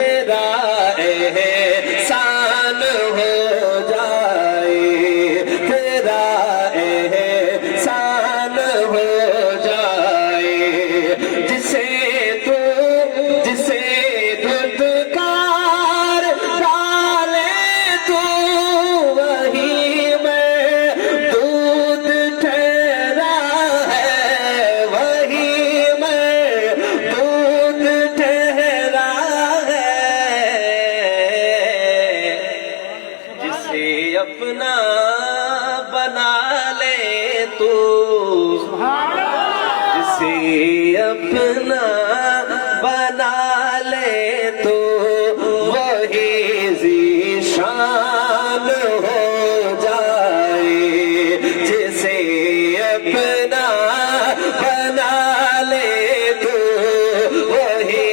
تیرا احسان ہو جائے، تیرا احسان ہو جائے، جسے دھتکار ڈالے تو وہی مردود ٹھہرا ہے، وہی مردود ٹھہرا ہے، جسے اپنا بنا لے تو، جسے اپنا بنا لے تو وہی ذی شان ہو جائے، جسے اپنا بنا لے تو وہی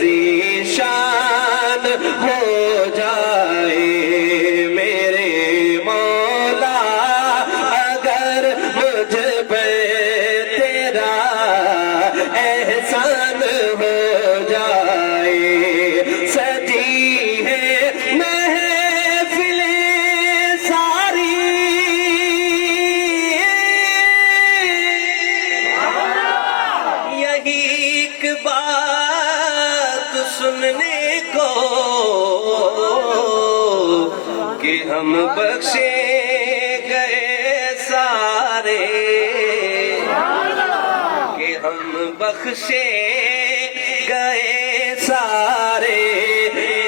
ذی شان ہو جائے، میرے مولا اگر مجھ پہ تیرا احسان ہو جائے، سجی ہے محفلیں ساری، یہی ایک بات سننے کو کہ ہم بخشے گئے سارے، کہ ہم بخشے گئے سارے،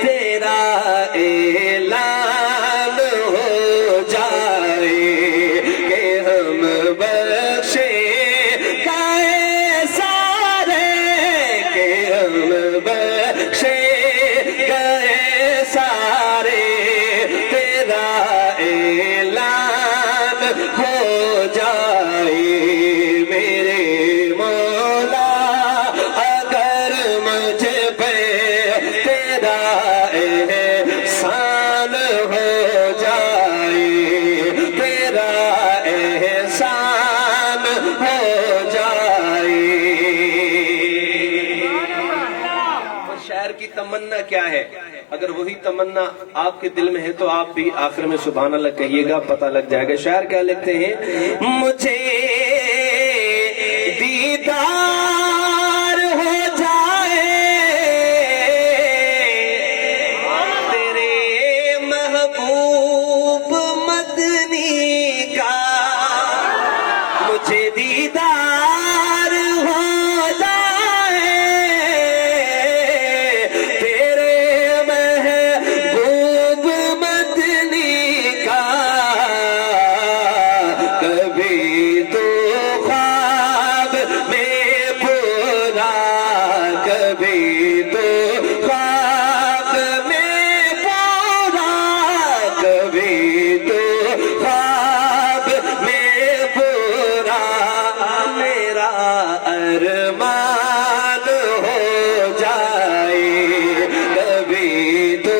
تیرا اعلان ہو جائے کہ ہم بخشے گئے سارے، کہ ہم بخشے گئے سارے، تیرا اعلان ہو جائے، میرے مولا اگر مجھ پہ تیرا احسان ہو جائے، تیرا احسان ہو جائے۔ اور شاعر کی تمنا کیا ہے؟ اگر وہی تمنا آپ کے دل میں ہے تو آپ بھی آخر میں سبحان اللہ کہیے گا، پتہ لگ جائے گا۔ شاعر کیا لکھتے ہیں؟ مجھے دیدار ہو جائے تیرے محبوب مدنی کا، مجھے دیدار ہو جائے تیرے محبوب مدنی کا، کبھی تو خواب میں پورا، کبھی تو خواب میں پورا، کبھی تو خواب میں پورا، میرا ارمان ہو جائے، کبھی تو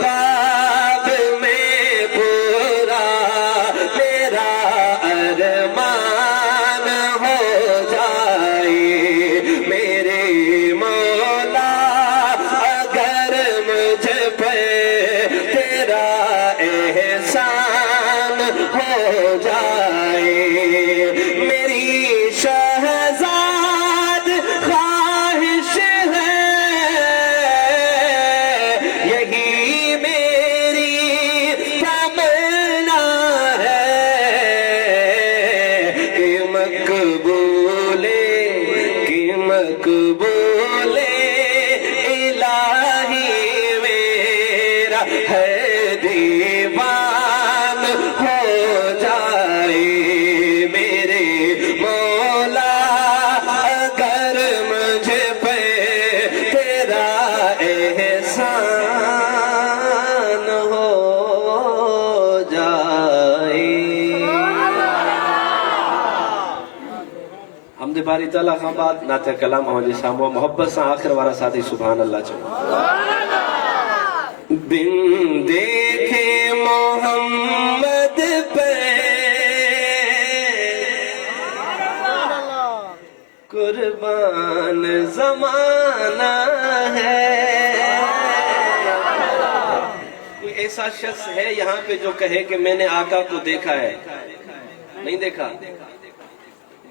خواب میں پورا، میرا ارمان ہو جائے، میرے مولا اگر مجھ پہ تیرا احسان ہو جائے، میری شہزاد خواہش ہے، یہی میری تمنا ہے کہ مقبول الہی میرا ہے دیوان ہو جائے، میرے مولا اگر مجھ پہ تیرا احسان ہو جائے۔ حمد باری تعالیٰ خان بات نعت کلام آنجی سامو محبت سے آخر وارا ساتھی سبحان اللہ چاہو۔ بن دیکھے محمد پہ قربان زمانہ ہے، ایسا شخص ہے یہاں پہ جو کہے کہ میں نے آقا کو دیکھا ہے؟ نہیں دیکھا؟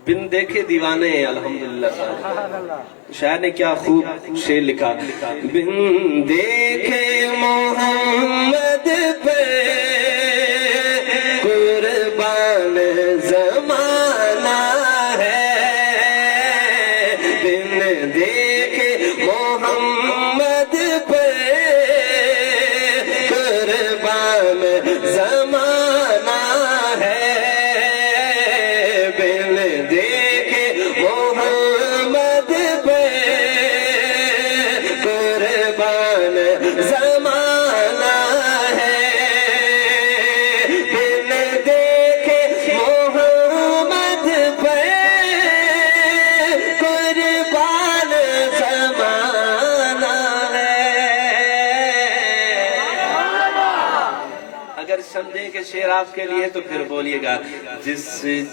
بن دیکھے دیوانے ہیں الحمدللہ صاحب. شاعر نے کیا خوب شعر لکھا. بن دیکھے محمد پہ قربان زمانہ ہے. بن دیکھے محمد پہ قربان زمانہ ہے. بن دیکھے محمد پہ قربان زمانہ ہے. بن دیکھے محمد پہ قربان زمانہ ہے. اگر سمجھیں کہ شعر آپ کے لیے تو پھر بولیے گا. جس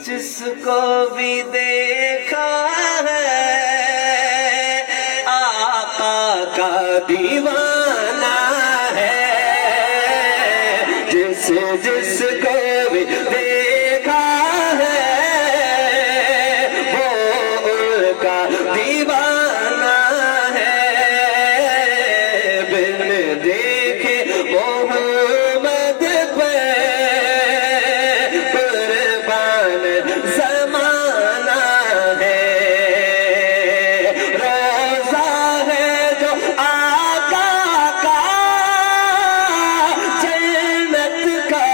جس کو بھی دیکھا ہے آقا کا دیوانہ ہے. جس جس کو بھی دیکھا ہے وہ ان کا دیوانہ ہے. بن دیکھے محمد پہ قربان زمانہ ہے. روزہ ہے جو آقا کا جنت کا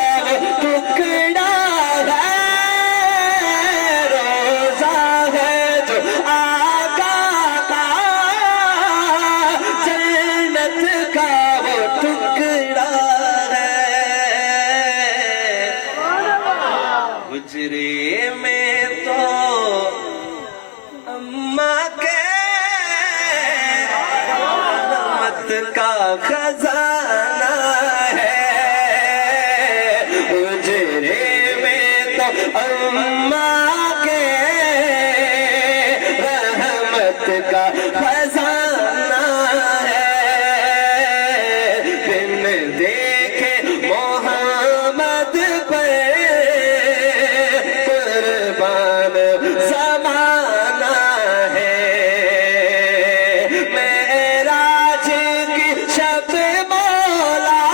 ٹکڑا ہے. روزہ ہے جو آقا کا جنت کا وہ ٹکڑا ہے. حجرے میں تو اماں کے رحمت کا خزانہ ہے. حجرے میں تو اماں کے رحمت کا خزانہ ہے. بن دیکھے محمد پہ قربان زمانہ ہے. معراج کی شب مولا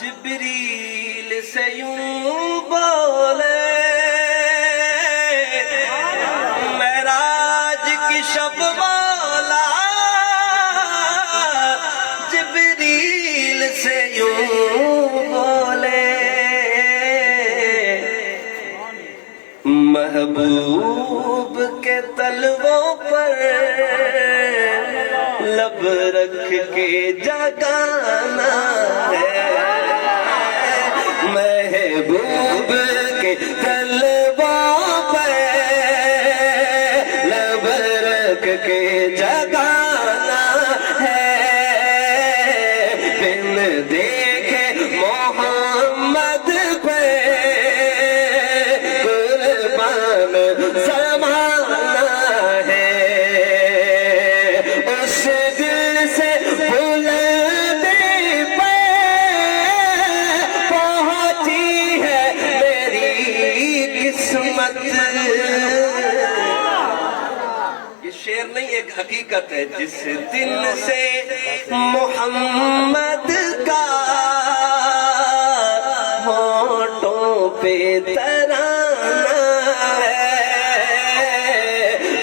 جبریل سے یوں بولے. معراج کی شب مولا جبریل سے یوں بولے. محبوب کے تلووں پر لب رکھ کے جگانا ہے. محبوب کے تلووں پر لب رکھ کے جگانا ہے. بن دیکھے محمد پہ قربان زمانہ ہے. اس دل سے بلندی پہ پہنچی ہے میری قسمت. یہ شعر نہیں ایک حقیقت ہے. جس دن سے محمد کا ہونٹوں پہ ترانہ ہے.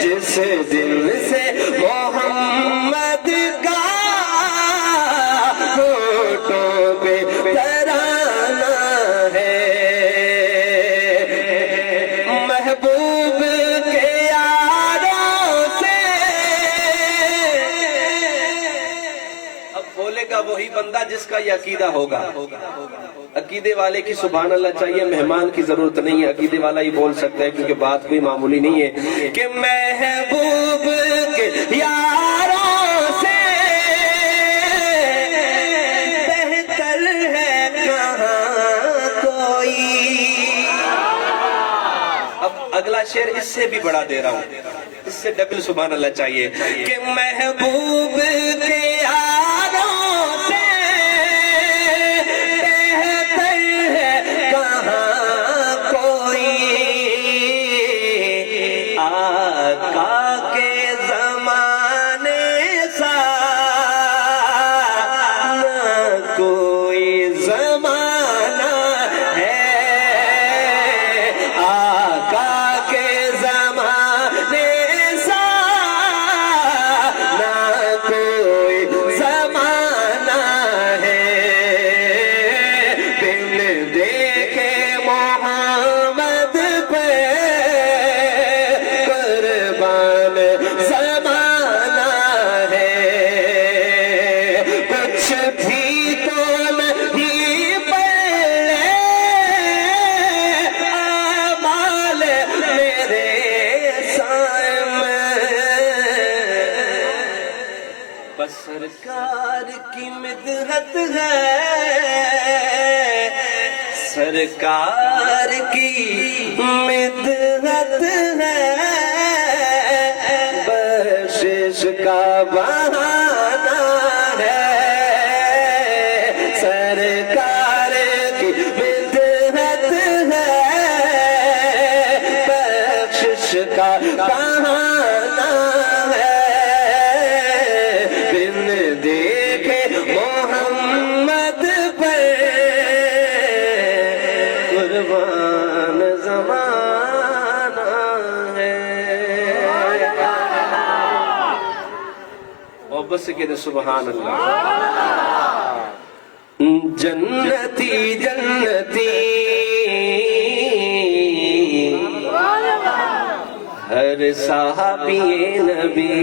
جس دن سے محمد کا ہونٹوں پہ ترانہ ہے. محبوب کے یاروں سے اب بولے گا وہی بندہ جس کا یہ عقیدہ ہوگا. عقیدے والے کی سبحان اللہ چاہیے, مہمان کی ضرورت نہیں ہے. عقیدے والا ہی بول سکتا ہے کیونکہ بات کوئی معمولی نہیں ہے کہ محبوب کے یاروں سے بہتر ہے کہاں کوئی. اب اگلا شعر اس سے بھی بڑا دے رہا ہوں, اس سے ڈبل سبحان اللہ چاہیے کہ محبوب کے سرکار کی مدحت ہے، سرکار کی مدحت ہے، بخشش کا بہانہ ہے، سرکار کی مدحت ہے، بخشش کا بہانہ ہے، بن دیکھے محمد پر قربان زمانہ ہے۔ اور بس کہتے سبحان اللہ۔ جنتی جنتی ہر صحابی نبی،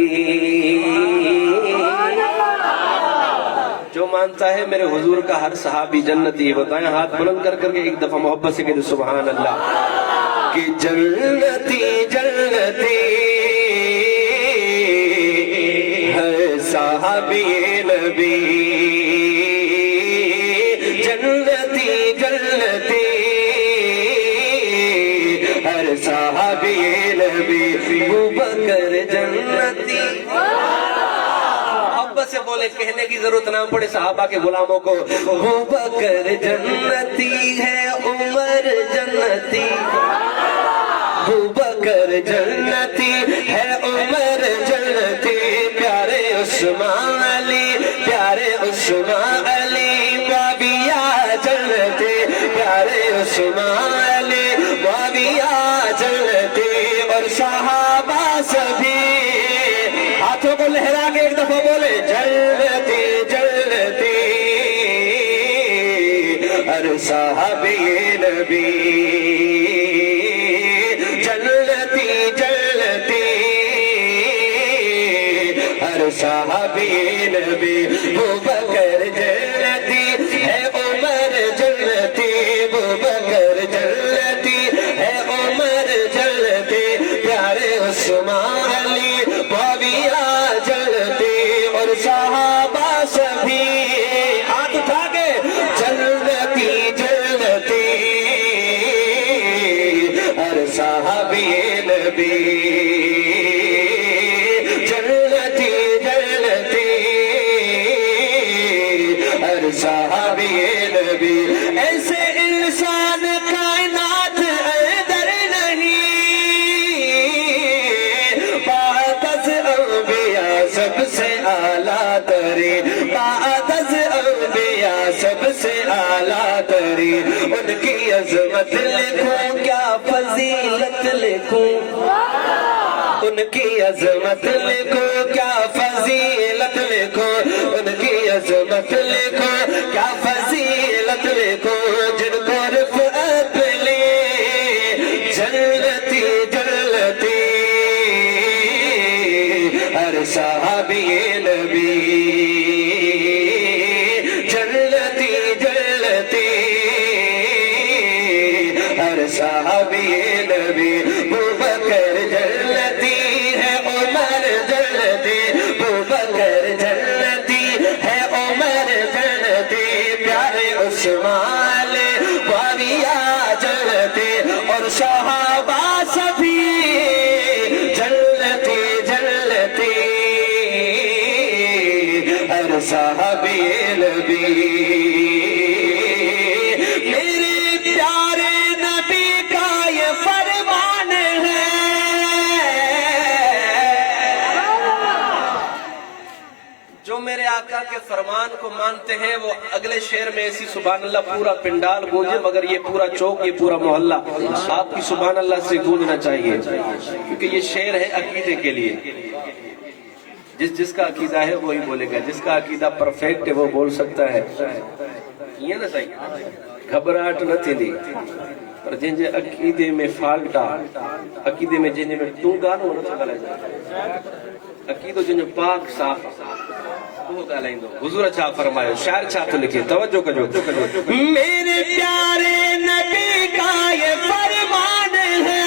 جو مانتا ہے میرے حضور کا ہر صحابی جنتی ہے، بتائیں ہاتھ بلند کر کر کے ایک دفعہ محبت سے کہتے سبحان اللہ۔ کہ جنتی جنتی ہر صحابی نبی، جنتی جنتی ہر صحابی نبی، ابوبکر جنتی۔ محبت سے بولے، کہنے کی ضرورت نہ پڑے صحابہ کے غلاموں کو، ابوبکر جنتی ہے، عمر جنتی، ابوبکر جنتی ہے، عمر جنتی، پیارے عثمان علی، پیارے عثمان علی، معاویہ جنتی، پیارے عثمان علی، معاویہ جنتی، اور صحابہ سبھی ہاتھوں کو لہرا کے ایک دفعہ بولے جنتی جنتی ہر صحابی نبی، جنتی جنتی ہر صحابی نبی، ابوبکر جنتی ہے، عمر جنتی، ابوبکر جنتی ہے، عمر جنتی، پیارے عثمان علی، معاویہ جنتی، اور صحابہ سبھی ہاتھ اٹھا کے جنتی جنتی ہر صحابی نبی، جنتی جنتی ہر صحابی نبی۔ ایسے انسان کائنات اندر نہیں، بعد از انبیاء سب سے اعلیٰ ترین، بعد از انبیاء سب سے اعلیٰ ترین، ان کی عظمت لکھوں کیا فضیلت لکھوں، ان کی عظمت لکھو کیا فضیلت لکھو، ان کی عظمت لکھو کیا فضیلت لکھو، جن کو رفعت ملی جنتی جنتی ہر صحابی نبی، جنتی جنتی ہر صحابی نبی، ابوبکر جنتی ہے، عمر جنتی، ابوبکر جنتی ہے، عمر جنتی، پیارے عثمان معاویہ جنتی، اور صحابہ سبھی جنتی جنتی ہر صحابی نبی، میرے پیارے نبی کا یہ فرمان ہے، جو میرے آقا کے فرمان کو مانتے ہیں وہ اگلے شعر میں ایسی سبحان اللہ پورا پنڈال گونجے، مگر یہ پورا چوک، یہ پورا محلہ آپ کی سبحان اللہ سے گونجنا چاہیے، کیونکہ یہ شعر ہے عقیدے کے لیے۔ جس کا عقیدہ ہے وہی بولے گا، جس کا عقیدہ پرفیکٹ ہے وہ بول سکتا ہے، یہ نا صحیح گھبراہٹ نہ تھی دی، پر جن جے عقیدے میں فالٹا، عقیدے میں جن میں تو گانو نہ تھا گلائے جائے، عقیدو جن پاک صاف وہ گالائیں دو۔ حضور اچھا فرمائے، شاعر چھا تو لکھے، توجہ کجو، میرے پیارے نبی کا یہ فرمان ہے،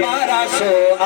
1200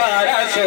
1200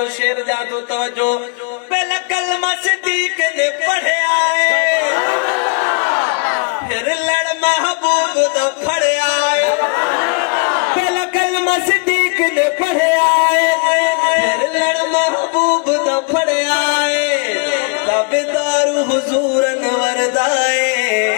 سنو شیر جا تو توجہ پہلا کلمہ صدیق نے پڑھیا ہے پھر لڑ محبوب دا پڑھیا ہے پہلا کلمہ صدیق نے پڑھیا ہے پھر لڑ محبوب دا پڑھیا ہے تابدار حضور انور دائے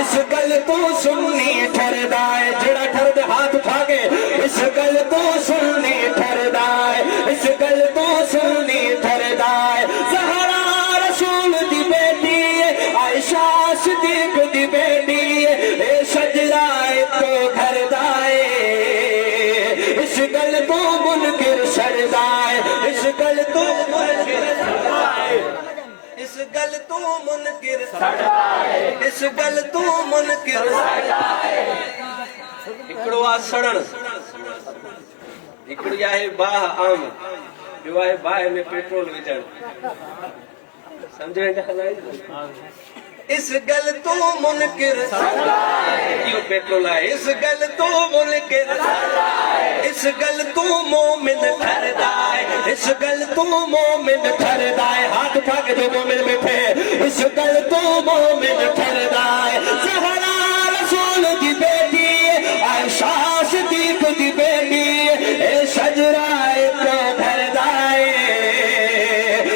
اس گل تو سننی ٹھردائے جڑا ٹھرد ہاتھ اٹھا کے اس گل تو سننی ٹھردائے اس گل تو سننی ٹھردائے زہرا رسول دی بیٹی ہے عائشہ صدیق دی بیٹی ہے اے شجرائے تو گھر دائے اس گل تو منکر سردائے اس گل تو منکر سردائے اس گل تو منکر سردائے اس گل تو منکر سردائے اکڑو آ سڑن اکڑو یا ہے باہ آم جو ہے باہ میں پیٹرول وچڑ سمجھے گا اس گل تو منکر کیوں پیٹرول آئے اس گل تو منکر اس گل تو مومن ٹھردائے اس گل تو مومن ٹھردائے ہاتھ اٹھا کے جو مومن بیٹھے اس گل تو مومن ٹھردائے زہرا رسول دی بیٹی عائشہ صدیق دی بیٹی اے شجرائے تو ٹھردائے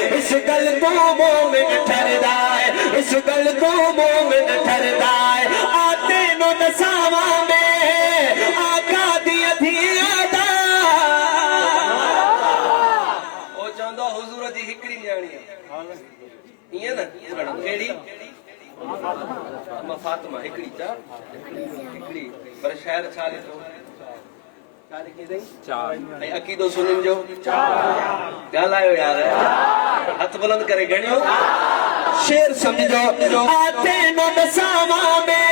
اس گل تو مومن ٹھردائے اس گل تو مومن ٹھردائے آتے نو نساوا میں آقا دی ادھیاں دا او چاندو حضور دی ہکڑی نیانی ہے یہ نا کیڑی اما فاطمہ ہکڑی چا ہکڑی پر شہر چھالے تو چھالے کی دیں چار اے عقیدو سنن جو چار گالایو یار ہاتھ بلند کرے گھنیو شیر سمجھو آتے نو نساوا میں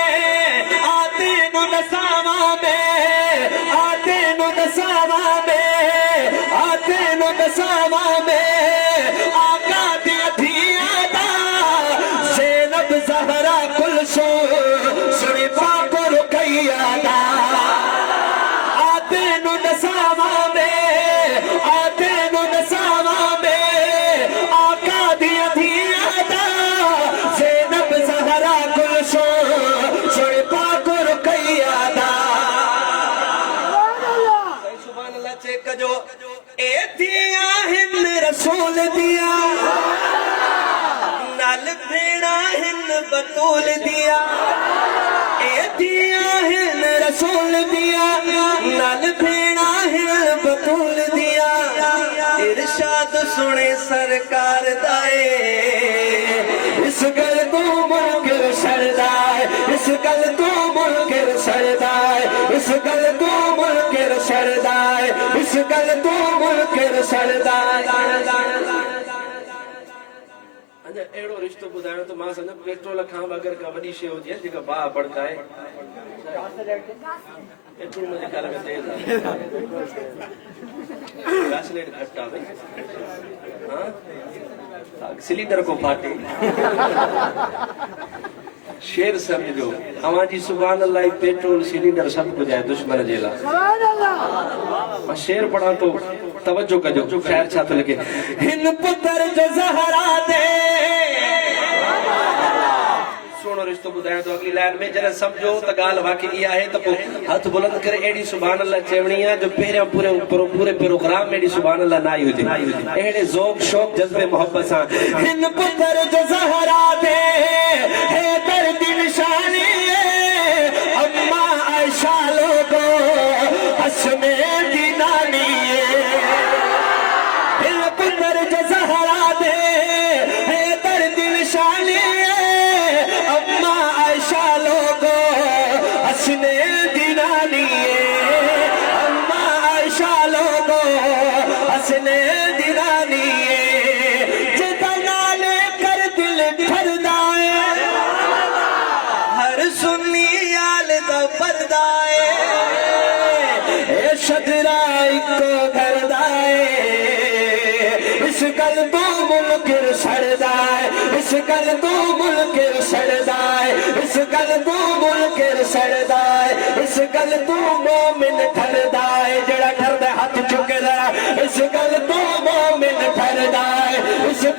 آتے نو نساوا میں آتے نو نساوا میں آتے نو نساوا میں آقا دی ادھیاں دا زینب زہرا کلثوم سری پاک رقیہ دا آتے نو نساوا میں آتے نو نساوا میں آقا دی ادھیاں دا زینب زہرا کلثوم سری پاک رقیہ دا سبحان اللہ چیک جو اے دیا ہن رسول دیا نال بھیڑا ہن بطول دیا اے دیا ہن رسول دیا نال بھیڑا ہن بطول دیا ارشاد سنے سرکار دائے اس گل تو منکر سردائے اس گل تو منکر سردائے اس گل تو منکر سردائے اس گل تو منکر سردائے اچھا ایڑو رشتو بدھائیں تو ماں سمجھا پیٹرول کھام اگر کا وڈی شے ہوتی ہے جگہ باہ پڑتا ہے پیٹرول مجھے کھالا میں تیز آئے گاسلیٹ گھٹا بھئی سلیڈر کو پھاٹے شیر سمجھو ہماں جی سبحان اللہ پیٹرول سلیڈر سب کو جائے دشمن جیلا میں شیر پڑھا تو توجہ کا جو خیر چھا تو لگے ہن پتر جو زہرا دے سنو رشتو بدھائیں تو اگلی لائن میں جنہیں سمجھو تگال واقعی آئے تو ہاتھ بلند کرے ایڈی سبحان اللہ چیونیاں جو پورے پروگرام میں ایڈی سبحان اللہ نائی ہوتی ایڈے ذوق شوق جذبے محبت سان ہن پتر جو زہرا دے ہے درد نشانی اما عائشہ لوگو حسنے دی نانی ہن پتر جو زہرا دے ہے درد نشانی اما عائشہ لوگو حسنے دی نانی اما عائشہ لوگو حسنے دی نانی جتا نالے کر دل ٹھردائے ہر سنی آل دا پردائے اے شدرائی کو گھردائے اس گل تو منکر سردائے اس گل تو منکر سردائے اس گل تو منکر سردائے اس گل تو مومن ٹھردائے جڑا ٹھردائے ہاتھ چکے دا اس گل تو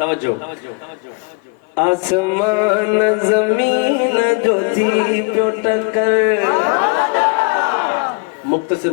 توجہ آسمان زمین جو تھی پیو ٹکر مختصر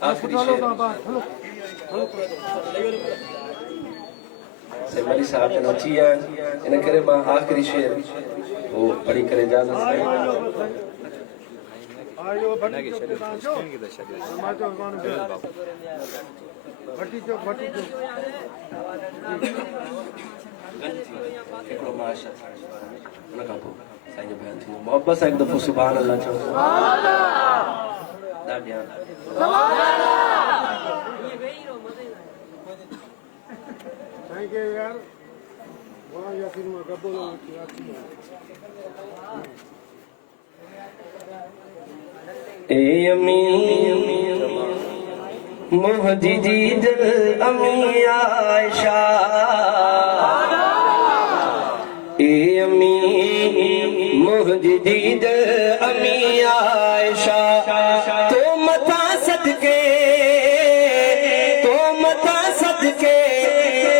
آخری شعر سے مری صاحب نے نوچی ہے انہیں کرے ماں آخری شعر وہ پڑھی کرے جانا سے نگی شریف اسکرین کی تو شریف محبت سے ایک دفعہ سبحان اللہ چاہو اے امین مہدی جی دل امی عائشہ اے امین مہدی جی دل امی عائشہ تو متا صدقے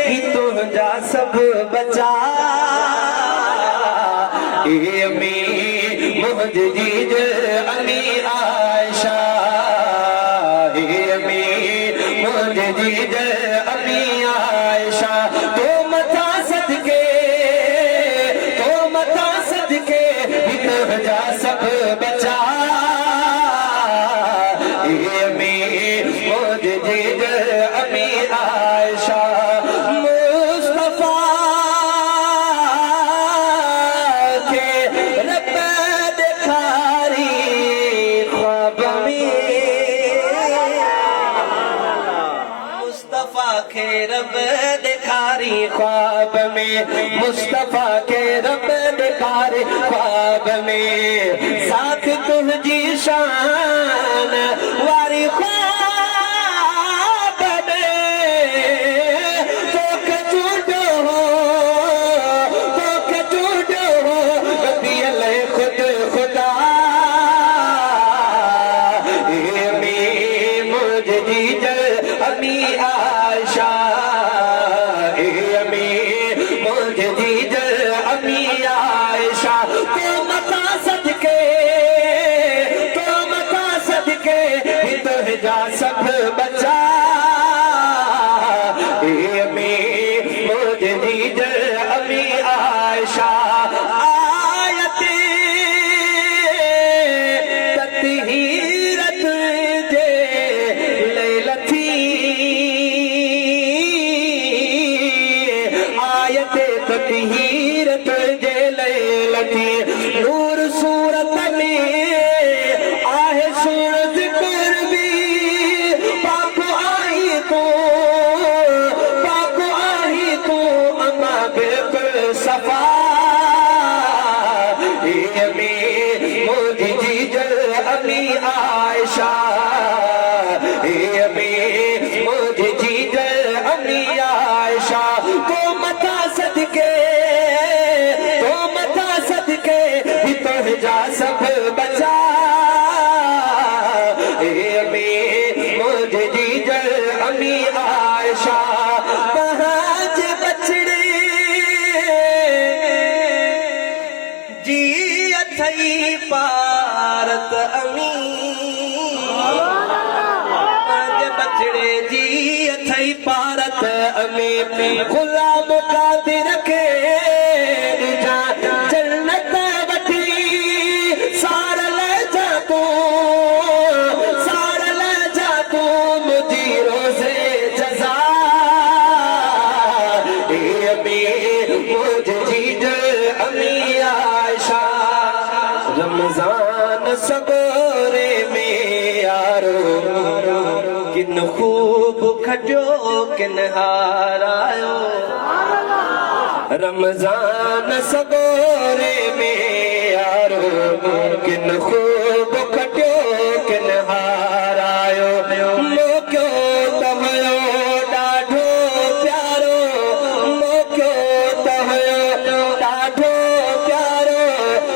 کی تو جا سب بچا اے امین مہدی جی دل امی عائشہ اے امین مہدی جی دل امی عائشہ تو متا صدقے جا سب بچا اے امین مہدی جی دل امی عائشہ مصطفیٰ کے رب دکھاری خواب میں مصطفیٰ کے رب دکھاری خواب میں مصطفیٰ کے رب دکھاری خواب میں ساتھ تجھی شان واری خواب میں تو کچوڑو ربی اللہ خود خدا اے امین مہدی دل امی عائشہ اے امین مہدی دل امی عائشہ تو متا صدقے تو جا سب بچا اے امین مہدی دل امی عائشہ آیت تطہیرت دے لیلتھی آیت تطہیرت دے لیلتھی نور صورت میں آہ سورج قربی پاک آئی تو اما بالکل صفا اے امین مہدی جی دل امی عائشہ اے امین مہدی جی دل امی عائشہ تو متا صدقے تو جا سب بچا اے امین مہدی دل امی عائشہ پہنچ بچڑے جی اتھائی پارت امی پہنچ بچڑے جی اتھائی پارت امی غلام قادر کے جنت سار لے جا تو مجھے روزے جزا اے امین مہدی دل امی عائشہ رمضان سگورے میں یارو کن خوب کھٹو کن ہارایو رمضان سگورے میں یارو کن خوب کھٹو کن ہارایو موکیو تہیو ڈاڈھو پیارو موکیو تہیو ڈاڈھو پیارو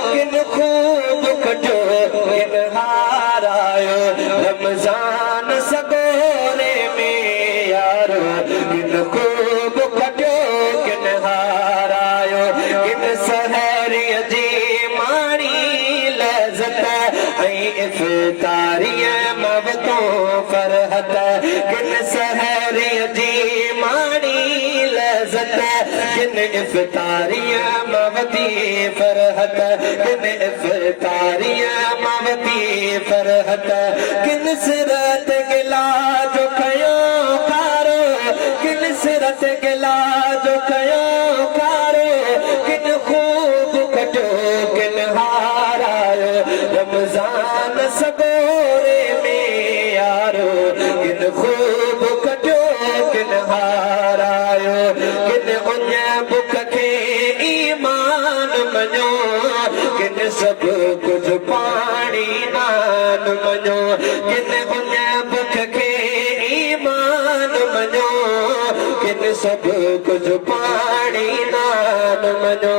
کن خوب کھٹو کن ہارایو رمضان سگورے میں یارو کن خوب کھٹو کن ہارایو کن سحری جی مانی لذت افطاری موتوں فرحت افطاریاں موتی فرحت کن افطاریاں موتی فرحت کن سرت گلا جو کیوں کارو کن سرت گلا جو کیوں کارو کن خوب کٹو کن ہارایو رمضان سگورے میں یارو کن خوب کٹو کن ہارایو کن انیا بک کے ایمان منو کن سب کچھ پانی نان منو کن انیا بک کے ایمان منو کن سب کچھ پانی نان منو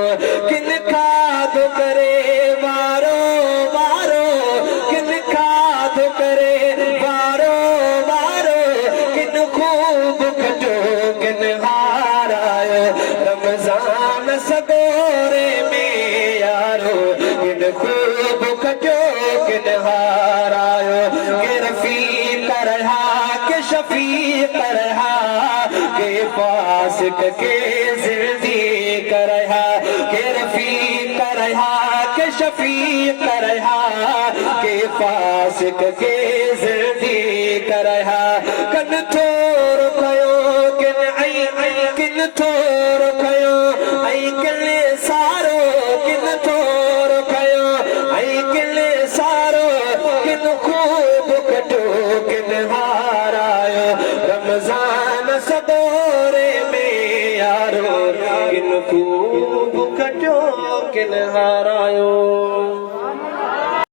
کن کھاد کرے وارو وارو کن کھاد کرے وارو وارو کن خوب کٹو کن ہارایو رمضان سگورے میں یارو کن خوب کٹو کن ہارایو کہ رفیق رہا کہ شفیق رہا کہ فاسق کے زندگی رہا کہ رفیق رہا کہ شفیق رہا کہ فاسق کے زندگی رہا کن تھور کھیو کن تھور کھیو ای کلے سارو کن تھور کھیو ای کلے سارو کن خوب کٹو کن ہارایو رمضان سگورے میں یارو کن خوب کٹو کن ہارایو